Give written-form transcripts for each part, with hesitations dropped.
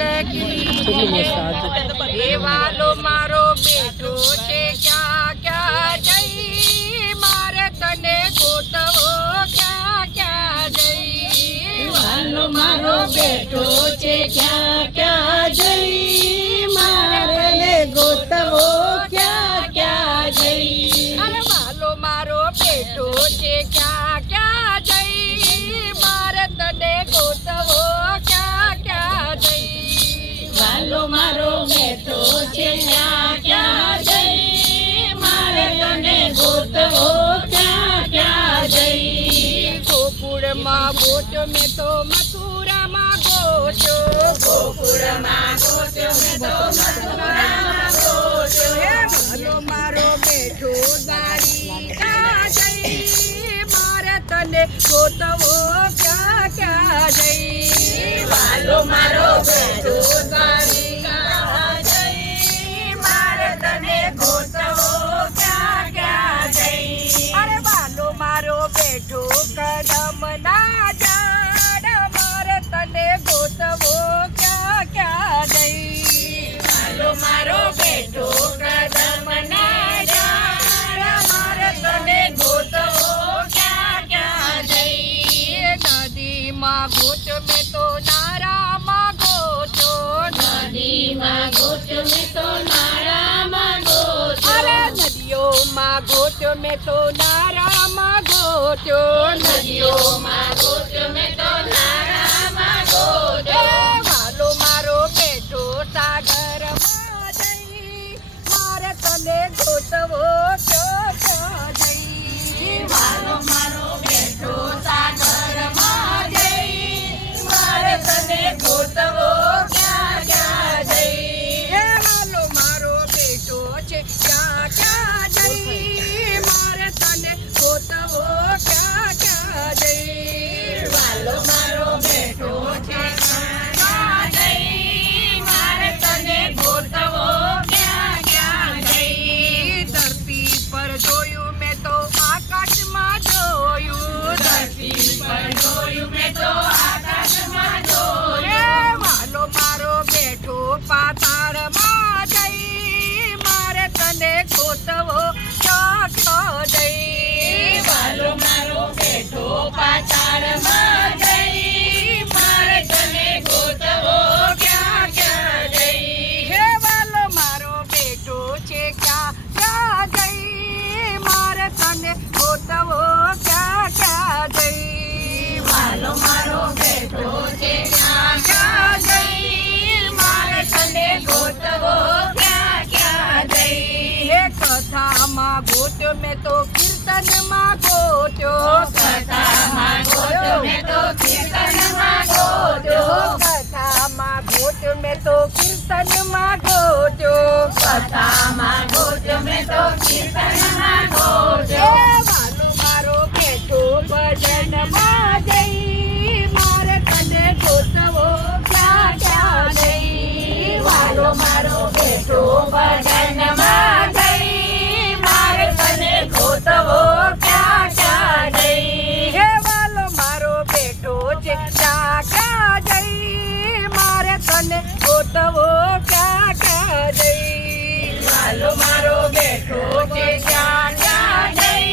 की हे वालो मारो बेटो छे क्या क्या जई मारे तने गोतवो क्या क्या जई वालो मारो बेटो छे क्या क्या जई मारे गोतवो क्या क्या जई अरे वालो मारो बेटो छे क्या क्या जई मारे तने गोतवो क्या क्या जई वालो मारो बेटो छे क्या क्या जई मारे तने गोतवो क्या क्या जई गोकुळ मां गोचो में तो मथुरा मां गोचो गोकुळ मां गोचो में तो मथुरा मां गोचो हे वालो मारो बेटो द्वारिका जई मारे तने गोतवो क्या क्या जई वालो मारो बेटो द्वारिका जई मारे तने गोतवो क्या क्या जई अरे वालो मारो बेटो कदम ना जाड़ मारे तने गोतवो क्या क्या जई वालो मारो बेटो कदम ना जाड़ मारे तने गोतवो क्या क्या जई नदी माँ गोच में तो नारा माँ गोचो नदी मां गोच में तो नारा मां गोचो अरे नदियों माँ गोच में तो नारा माँ गोचो नदियों मां गोच में तो नारा मां गोचो वालो मारो बेटो सागर माँ जई मारे तने गोतवो क्या क्या जई वालो मारो बेटो सागर मां जई मारे तने गोतवो क्या क्या जई हे वालो मारो बेटो छे क्या क्या जई मारे तने गोतवो क्या क्या जई वालो मारो बेटो छे क्या जई मारे तने गोतवो क्या क्या जई धरती पर जोયું મેં તો આકાશમાં જોયું धरती पर जोયું मैं तो आकाश में जोયું હે વાલો મારો બેઠો પાતાળમાં જઈ મારે તને ગોતવો ક્યાં જઈ वालो मारो बेटो पाताल में जई मारे तने गोतवो क्या क्या जई હે વાલો મારો બેટો છે ક્યાં ક્યાં જઈ મારે તને ગોતવો ક્યાં ક્યાં જઈ वालो मारो बेटो छे क्या क्या जई मारे तने गोतवो क्या क्या जई હે કથામાં ગોત્યો મેં તો કીર્તનમાં ગોત્યો कथा मां गोत्यो में तो कीर्तन मां गोत्यो કથામાં ગોત્યો મેં તો કીર્તનમાં ગોત્યો कथा मां गोत्यो में तो कीर्तन मां હે गोत्यो વાલો મારો બેઠો ભજનમાં જઈ મારે તને ગોતવો ક્યાં ક્યાં જઈ वालो मारो बेटो भजन में जई मारे तने गोतवो क्या क्या जई હે વાલો મારો બેઠો છે ક્યાં ક્યાં જઈ મારે તને ગોતવો ક્યાં ક્યાં જઈ वालो मारो बेटो छे क्या क्या जई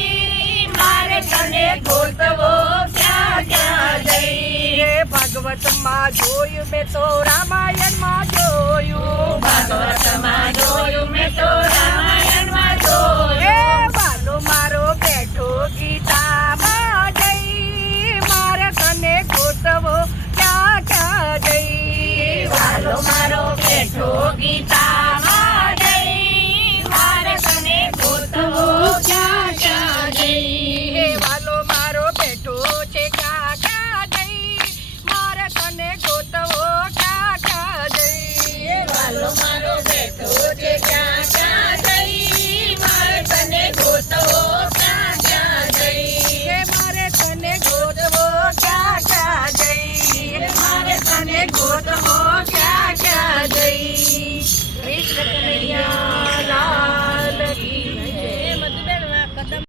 मारे तने गोतवो क्या क्या जई હે ભાગવતમાં જોયું મેં તો રામાયણ